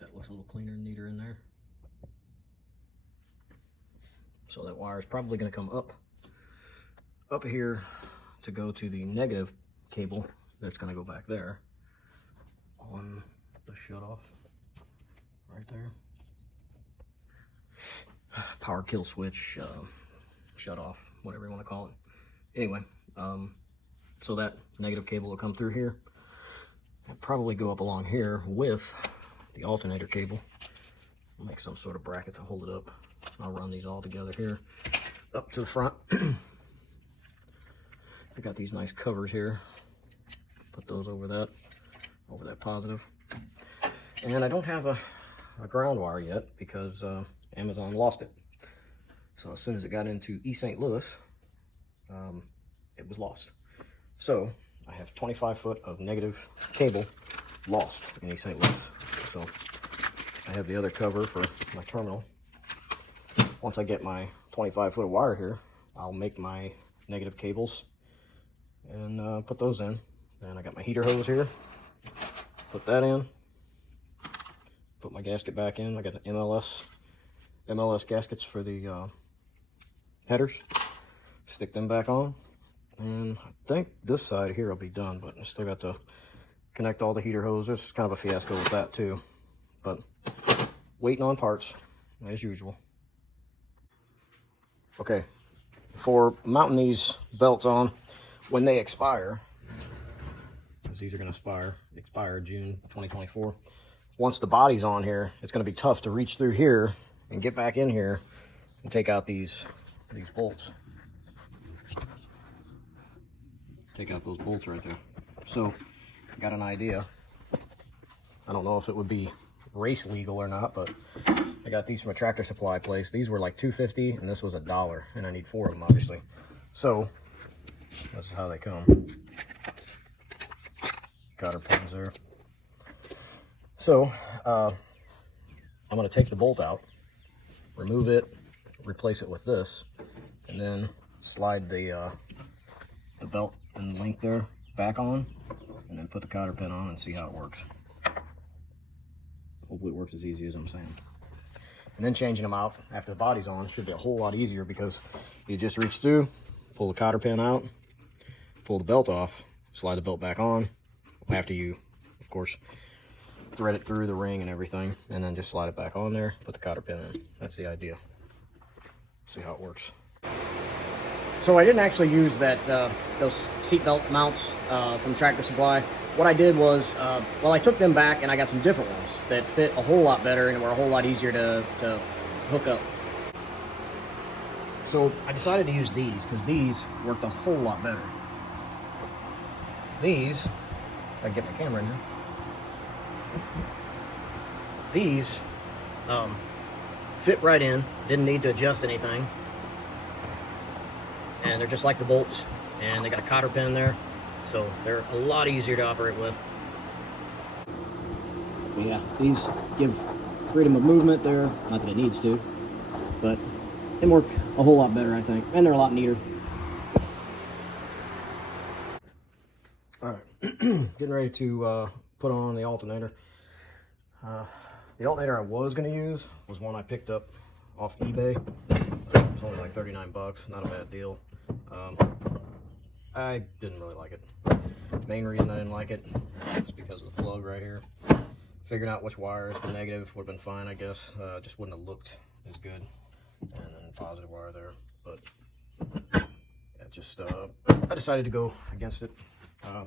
That looks a little cleaner and neater in there. So that wire is probably going to come up here to go to the negative cable that's going to go back there on the shutoff right there. Power kill switch, shut off, whatever you want to call it. Anyway, so that negative cable will come through here and probably go up along here with the alternator cable. I'll make some sort of bracket to hold it up. I'll run these all together here up to the front. I got these nice covers here. Put those over that positive. And I don't have a ground wire yet because Amazon lost it. So as soon as it got into East St. Louis, it was lost. So I have 25 foot of negative cable lost in East St. Louis. So I have the other cover for my terminal. Once I get my 25 foot of wire here, I'll make my negative cables and put those in. And I got my heater hose here. Put that in. Put my gasket back in. I got an MLS gaskets for the headers. Stick them back on. And I think this side here will be done, but I still got to connect all the heater hoses. It's kind of a fiasco with that too. But waiting on parts, as usual. Okay, for mounting these belts on, when they expire, because these are going to expire June 2024, once the body's on here, it's going to be tough to reach through here and get back in here and take out these bolts. Take out those bolts right there. So I got an idea. I don't know if it would be race legal or not, but I got these from a Tractor Supply place. These were like $2.50 and this was $1, and I need 4 of them obviously. So this is how they come. Cotter pins there. So I'm going to take the bolt out, remove it, replace it with this, and then slide the belt and link there back on, and then put the cotter pin on and see how it works. Hopefully it works as easy as I'm saying. And then changing them out after the body's on should be a whole lot easier, because you just reach through, pull the cotter pin out, pull the belt off, slide the belt back on after you, of course, thread it through the ring and everything, and then just slide it back on there, put the cotter pin in. That's the idea. See how it works. So I didn't actually use those seatbelt mounts from Tractor Supply. What I did was, well, I took them back and I got some different ones that fit a whole lot better and were a whole lot easier to hook up. So I decided to use these because these worked a whole lot better. These, if I can get my camera in here. These fit right in, didn't need to adjust anything. And they're just like the bolts, and they got a cotter pin there, so they're a lot easier to operate with. But yeah, these give freedom of movement there, not that it needs to, but they work a whole lot better, I think, and they're a lot neater. All right, getting ready to put on the alternator. The alternator I was going to use was one I picked up off eBay. It's only like 39 bucks, not a bad deal. I didn't really like it. Main reason I didn't like it is because of the plug right here. Figuring out which wires, the negative would have been fine, I guess. Just wouldn't have looked as good. And then the positive wire there. But yeah, just I decided to go against it. I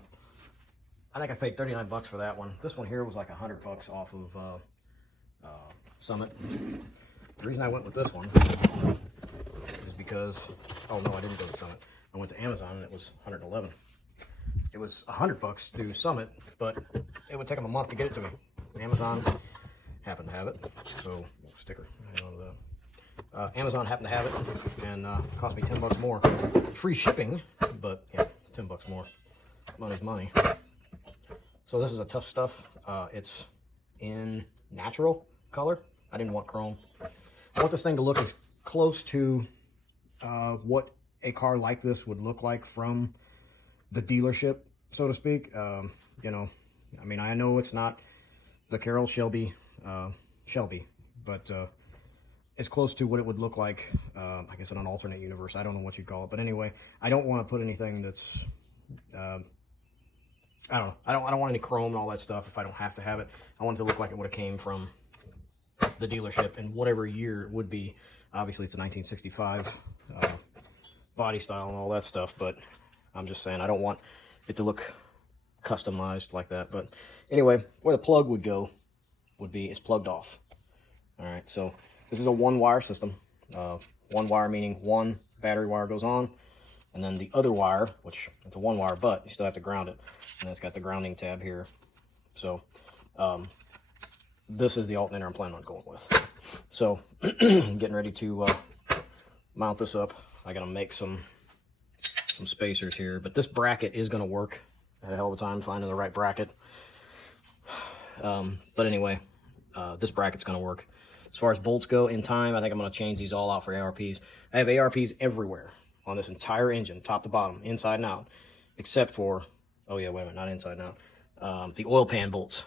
think I paid 39 bucks for that one. This one here was like 100 bucks off of Summit. The reason I went with this one is because, oh no, I didn't go to Summit. I went to Amazon and it was 111. It was 100 bucks through Summit, but it would take them a month to get it to me. Amazon happened to have it, so sticker. Amazon happened to have it, and cost me 10 bucks more. Free shipping, but yeah, 10 bucks more. Money's money. So this is a Tough Stuff. It's in natural color. I didn't want chrome. I want this thing to look as close to what a car like this would look like from the dealership, so to speak. You know, I mean, I know it's not the Carroll Shelby Shelby, but it's close to what it would look like, I guess, in an alternate universe. I don't know what you'd call it, but anyway, I don't want to put anything that's, I don't know. I don't want any chrome and all that stuff if I don't have to have it. I want it to look like it would have came from the dealership in whatever year it would be. Obviously, it's a 1965 body style and all that stuff, but I'm just saying I don't want it to look customized like that. But anyway, where the plug would go would be, it's plugged off. All right, so this is a one-wire system. One wire meaning one battery wire goes on, and then the other wire, which it's a one wire, but you still have to ground it, and it's got the grounding tab here. So this is the alternator I'm planning on going with. So I'm getting ready to mount this up. I gotta make some spacers here, but this bracket is gonna work. I had a hell of a time finding the right bracket. But anyway, this bracket's gonna work. As far as bolts go, in time, I think I'm gonna change these all out for ARPs. I have ARPs everywhere on this entire engine, top to bottom, inside and out, except for, oh yeah, wait a minute, not inside and out. The oil pan bolts.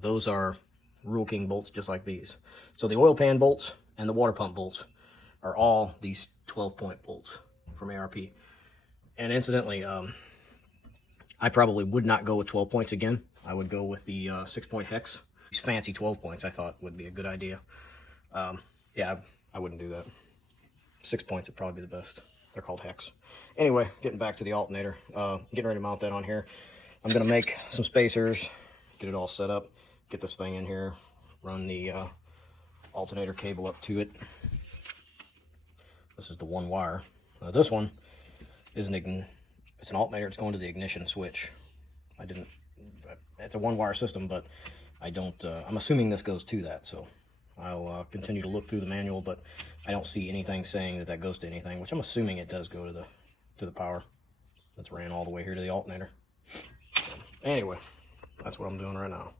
Those are Rule King bolts just like these. So the oil pan bolts and the water pump bolts are all these 12-point bolts from ARP. And incidentally, I probably would not go with 12 points again. I would go with the 6-point hex. These fancy 12 points I thought would be a good idea. Yeah, I wouldn't do that. 6 points would probably be the best. They're called hex. Anyway, getting back to the alternator. Getting ready to mount that on here. I'm going to make some spacers, get it all set up, get this thing in here, run the alternator cable up to it. This is the one wire. This one is it's an alternator. It's going to the ignition switch. It's a one wire system, but I'm assuming this goes to that, so I'll continue to look through the manual, but I don't see anything saying that goes to anything, which I'm assuming it does go to the power that's ran all the way here to the alternator. So, anyway, that's what I'm doing right now.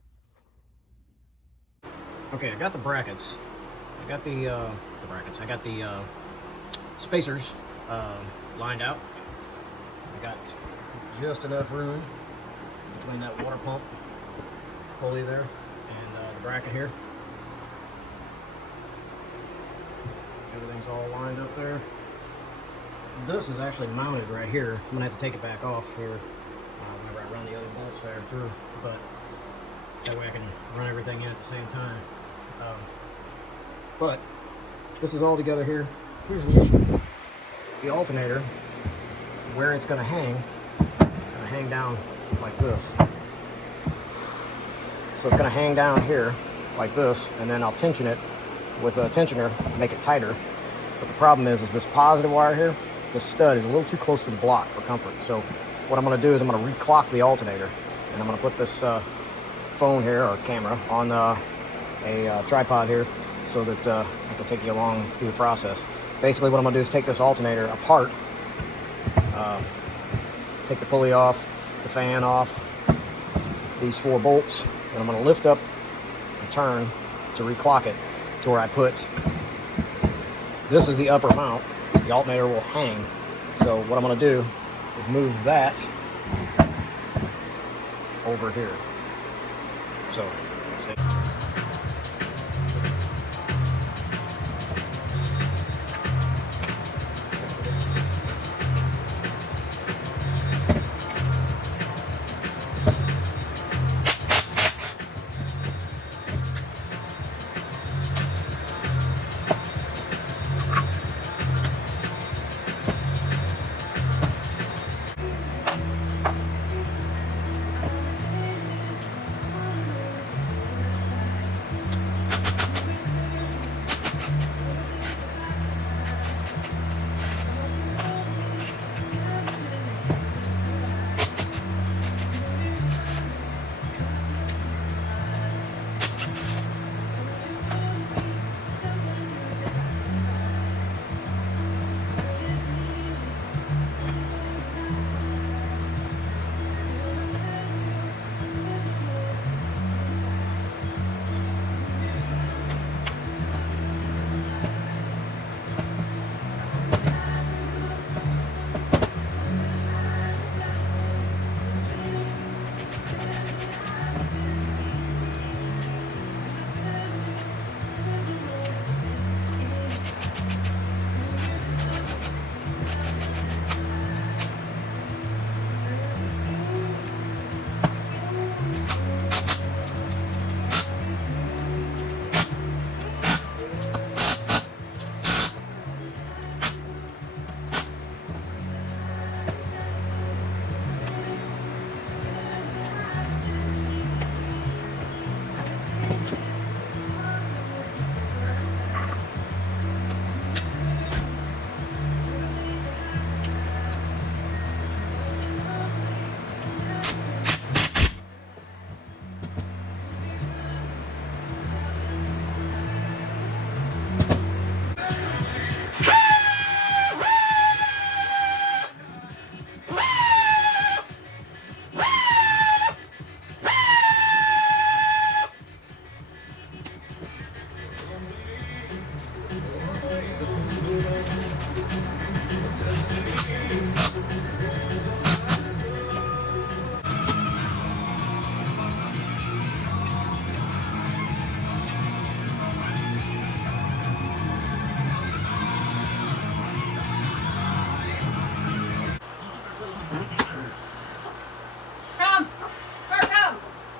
Okay, I got the brackets. I got the brackets. I got the spacers lined out. I got just enough room between that water pump pulley there and the bracket here. Everything's all lined up there. This is actually mounted right here. I'm gonna have to take it back off here whenever I run the other bolts there through, but that way I can run everything in at the same time. But this is all together here. Here's the issue. The alternator, where it's gonna hang down like this. So it's gonna hang down here like this, and then I'll tension it with a tensioner, make it tighter. But the problem is this positive wire here, this stud is a little too close to the block for comfort. So what I'm gonna do is I'm gonna reclock the alternator, and I'm gonna put this phone here, or camera, on a tripod here, so that I can take you along through the process. Basically what I'm gonna do is take this alternator apart, take the pulley off, the fan off, these 4 bolts, and I'm gonna lift up and turn to reclock it to where I put, this is the upper mount, the alternator will hang. So what I'm gonna do is move that over here. So, see.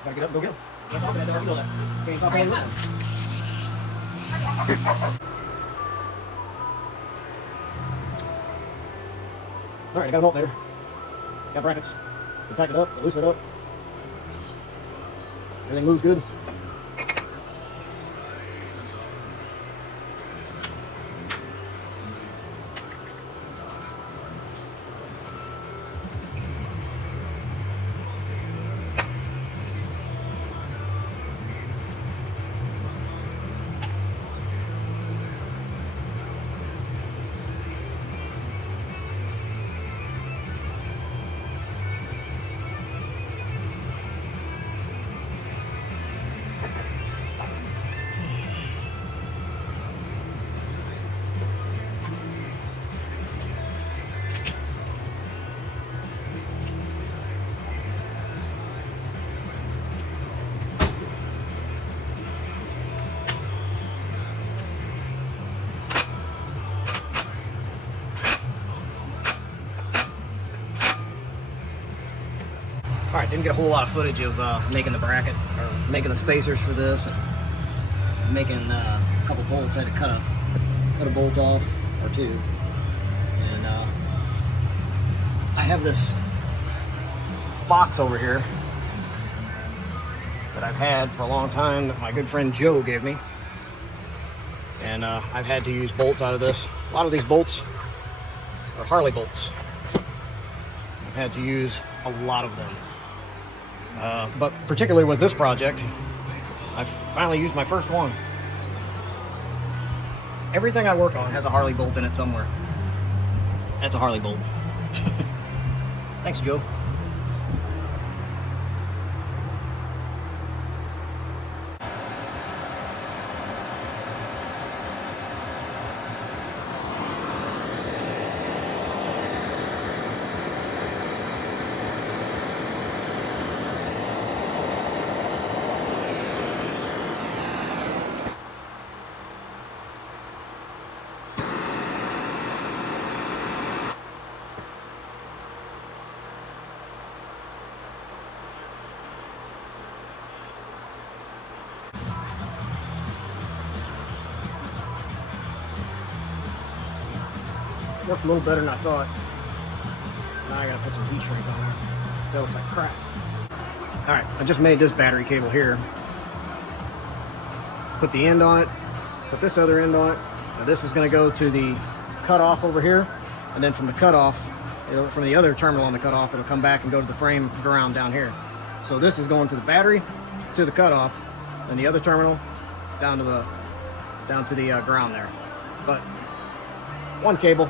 Gotta get up and go get him. Can't talk about that, you know that. Can't talk about that. Alright, I got an alternator. Got brackets. You tighten it up, you loosen it up. Everything moves good. Alright, didn't get a whole lot of footage of making the bracket, or making the spacers for this, and making a couple bolts. I had to cut a bolt off, or two. And I have this box over here that I've had for a long time that my good friend Joe gave me. And I've had to use bolts out of this. A lot of these bolts are Harley bolts. I've had to use a lot of them. But particularly with this project, I've finally used my first one. Everything I work on has a Harley bolt in it somewhere. That's a Harley bolt. Thanks, Joe. Worked a little better than I thought. Now I gotta put some heat shrink on there. That looks like crap. Alright, I just made this battery cable here. Put the end on it. Put this other end on it. Now this is gonna go to the cutoff over here. And then from the cutoff, from the other terminal on the cutoff, it'll come back and go to the frame ground down here. So this is going to the battery, to the cutoff, and the other terminal down to the ground there. But one cable.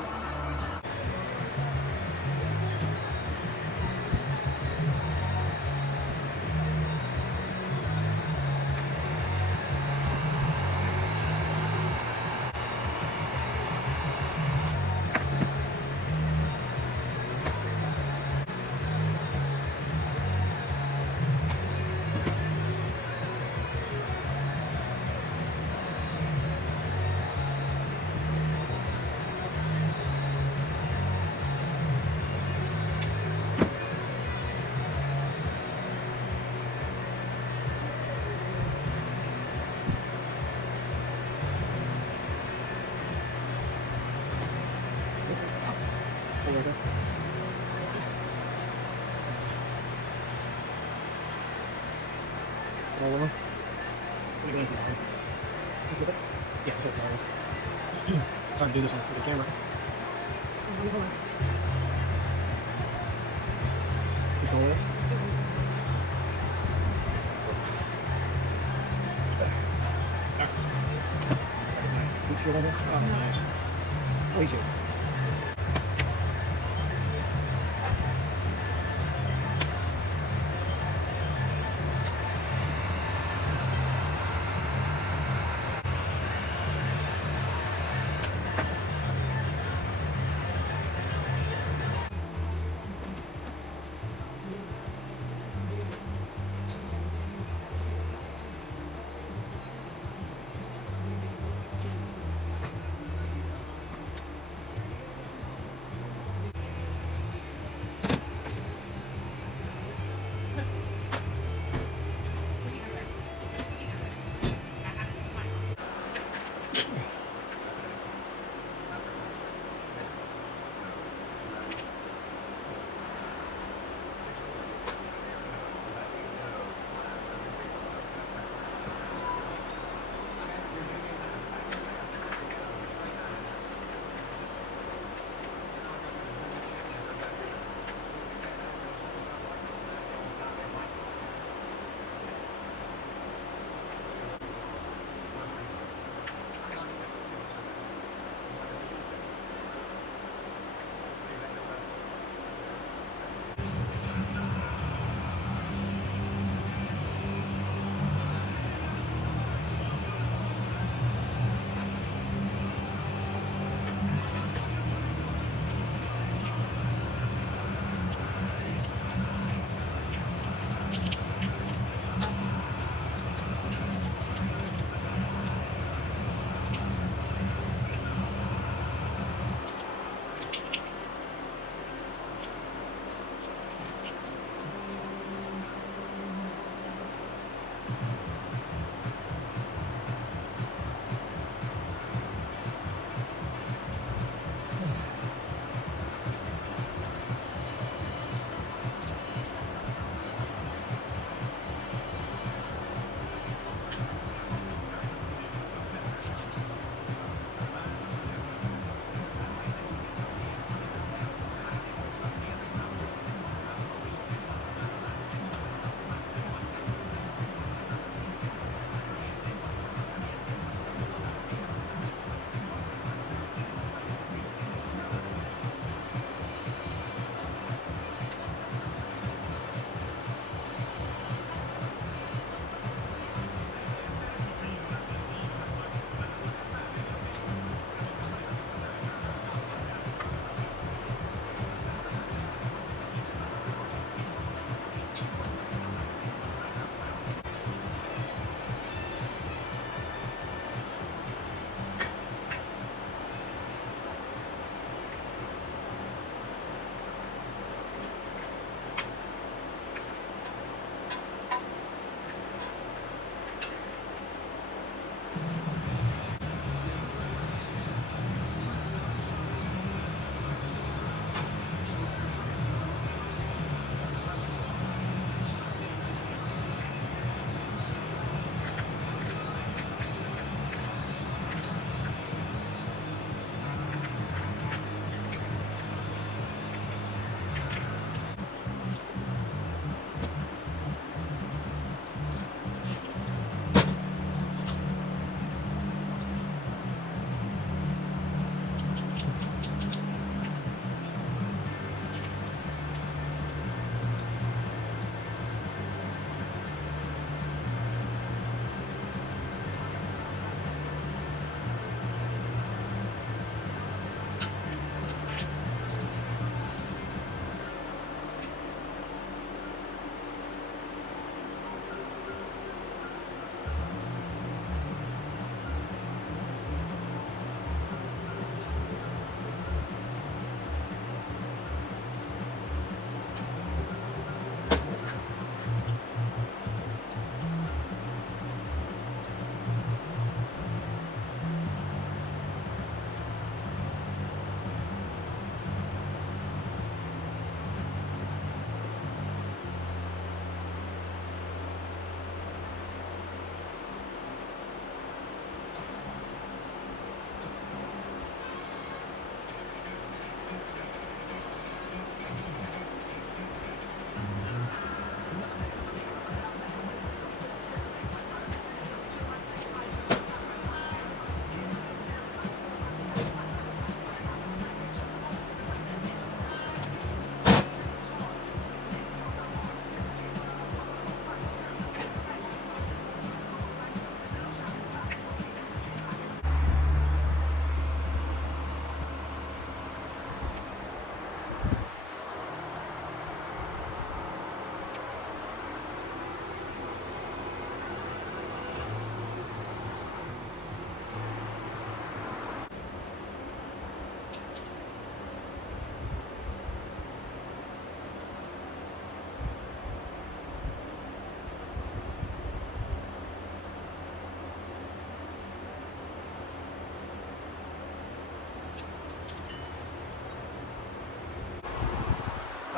Yeah, I'm trying to do this for the camera. Keep going with it. Keep sure that is. Oh, nice. Way too.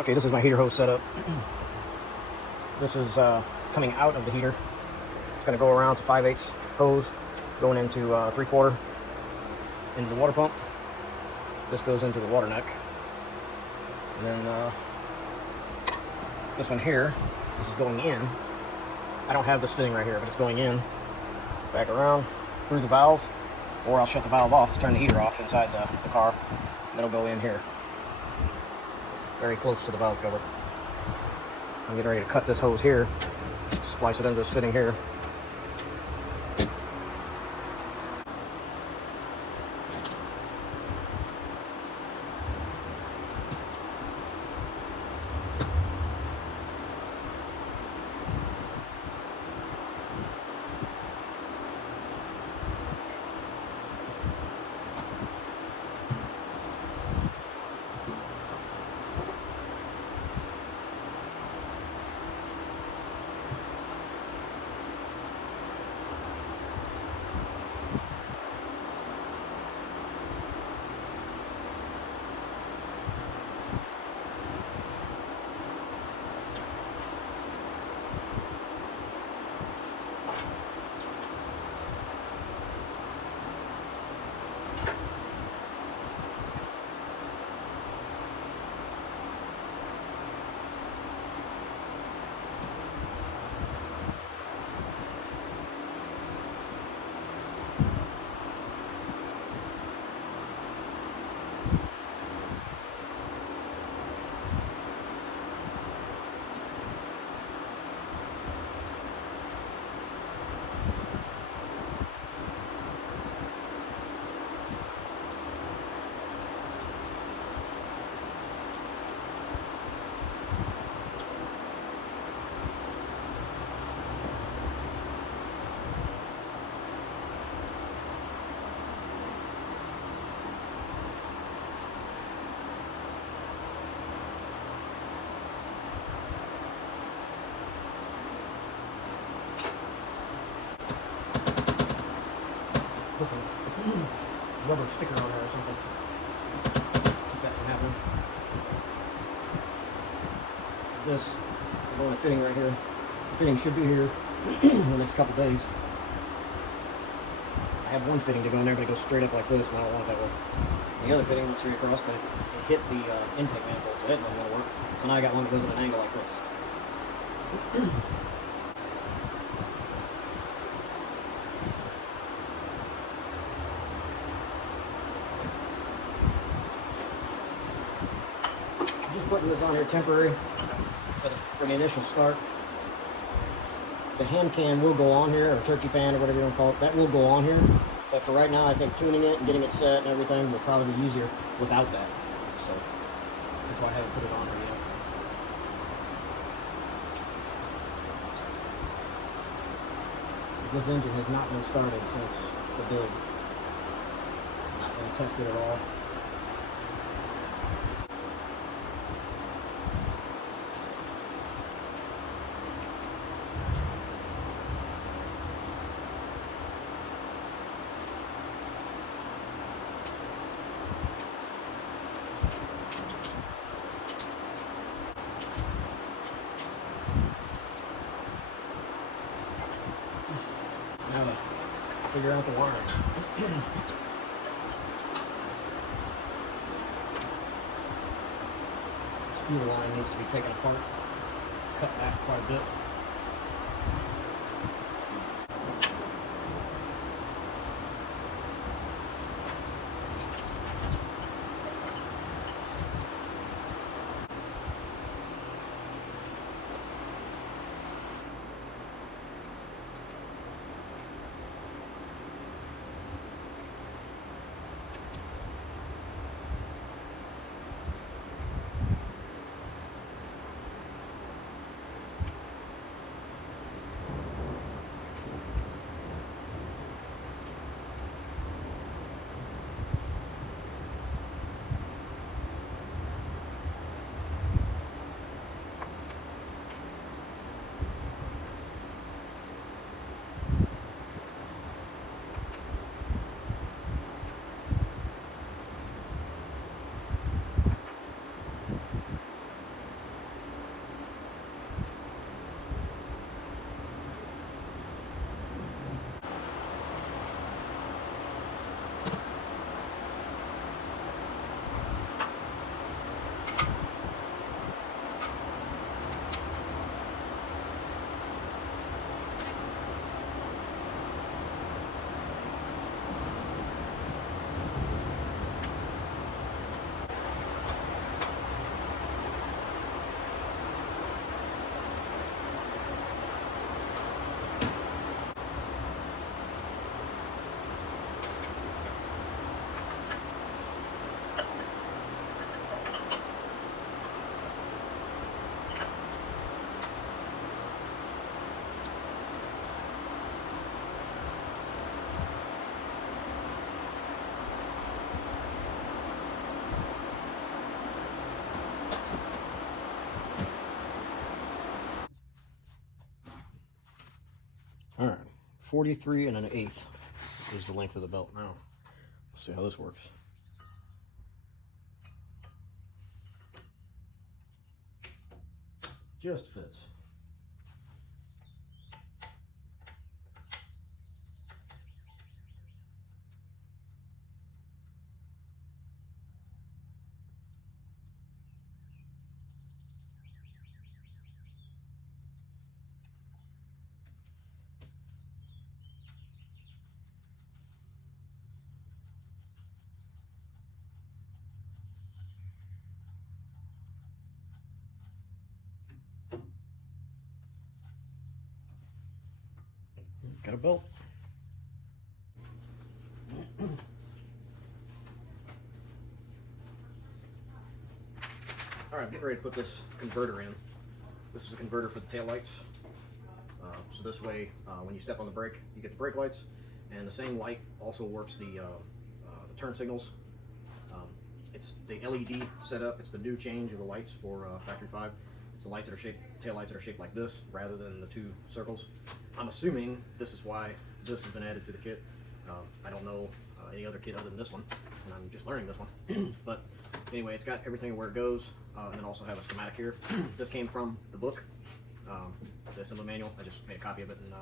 Okay, this is my heater hose setup. This is coming out of the heater. It's going to go around. It's a 5/8 hose going into 3/4 into the water pump. This goes into the water neck. And then this one here, this is going in. I don't have this fitting right here, but it's going in. Back around through the valve, or I'll shut the valve off to turn the heater off inside the car. And it'll go in here, very close to the valve cover. I'm getting ready to cut this hose here, splice it into this fitting here. Put some rubber sticker on there or something. Keep that from happening. This, I'm going to fitting right here. The fitting should be here in the next couple days. I have one fitting to go in there, but it goes straight up like this, and I don't want it that way. The other fitting went straight across, but it hit the intake manifold, so it wasn't going to work. So now I got one that goes at an angle like this. Putting this on here temporary for the initial start. The ham can will go on here, or turkey pan, or whatever you want to call it. That will go on here, but for right now, I think tuning it and getting it set and everything will probably be easier without that. So that's why I haven't put it on here yet. This engine has not been started since the build. Not been tested at all. Now to figure out the wiring. This fuel line needs to be taken apart, cut back quite a bit. All right, 43 and an eighth is the length of the belt. Now, let's see how this works. Just fits. Got a belt. All right, getting ready to put this converter in. This is a converter for the tail lights. So this way, when you step on the brake, you get the brake lights, and the same light also works the turn signals. It's the LED setup. It's the new change of the lights for Factory 5. It's the lights that are shaped, tail lights that are shaped like this, rather than the two circles. I'm assuming this is why this has been added to the kit. I don't know any other kit other than this one, and I'm just learning this one. But anyway, it's got everything where it goes, and then also have a schematic here. This came from the book, the assembly manual. I just made a copy of it and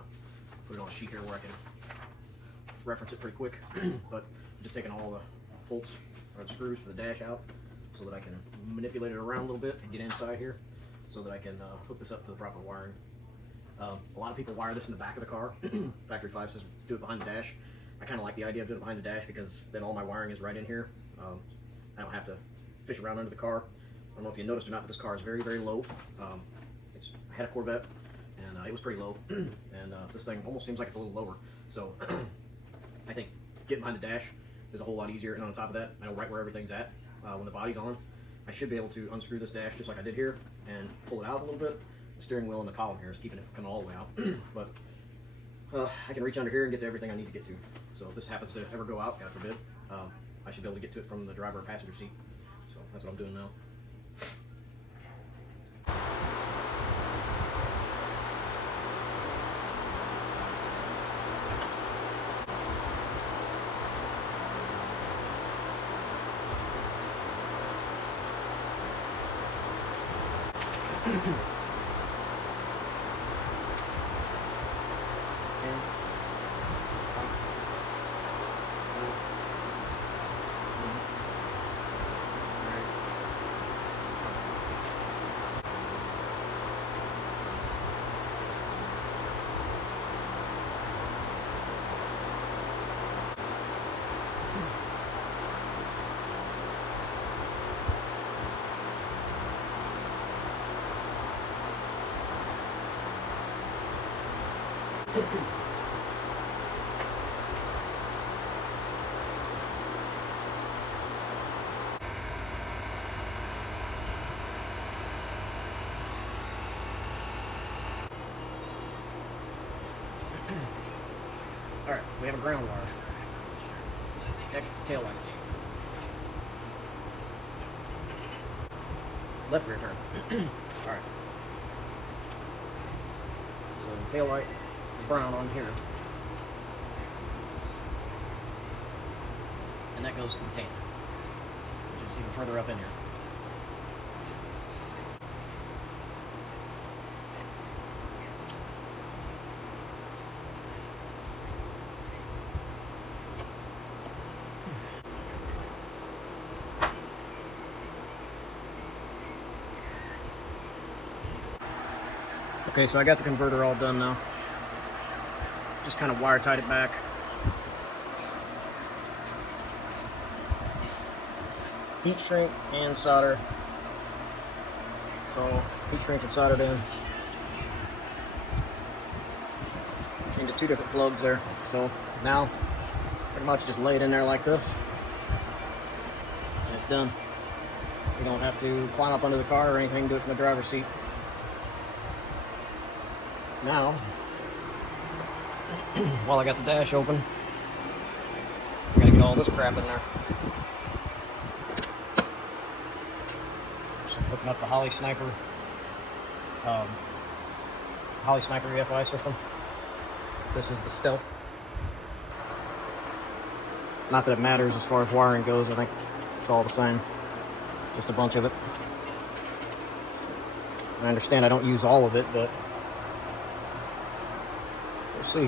put it on a sheet here where I can reference it pretty quick. But I'm just taking all the bolts or the screws for the dash out so that I can manipulate it around a little bit and get inside here so that I can hook this up to the proper wiring. A lot of people wire this in the back of the car. Factory 5 says do it behind the dash. I kind of like the idea of doing it behind the dash because then all my wiring is right in here. I don't have to fish around under the car. I don't know if you noticed or not, but this car is very, very low. I had a Corvette, and it was pretty low, and this thing almost seems like it's a little lower. So I think getting behind the dash is a whole lot easier, and on top of that, I know right where everything's at. When the body's on, I should be able to unscrew this dash just like I did here and pull it out a little bit. The steering wheel and the column here is keeping it from coming all the way out. But I can reach under here and get to everything I need to get to. So if this happens to ever go out, God forbid, I should be able to get to it from the driver and passenger seat. So that's what I'm doing now. Alright, we have a ground wire. Next is tail lights. Left rear turn. Alright. So the tail light is brown on here. And that goes to the tan, which is even further up in here. Okay, so I got the converter all done now. Just kind of wire tied it back. Heat shrink and solder. So heat shrink and soldered into two different plugs there. So now pretty much just lay it in there like this. And it's done. You don't have to climb up under the car or anything, do it from the driver's seat. Now, while I got the dash open, I gotta get all this crap in there. Just hooking up the Holly Sniper EFI system. This is the Stealth. Not that it matters as far as wiring goes. I think it's all the same. Just a bunch of it. I understand I don't use all of it, but we'll see.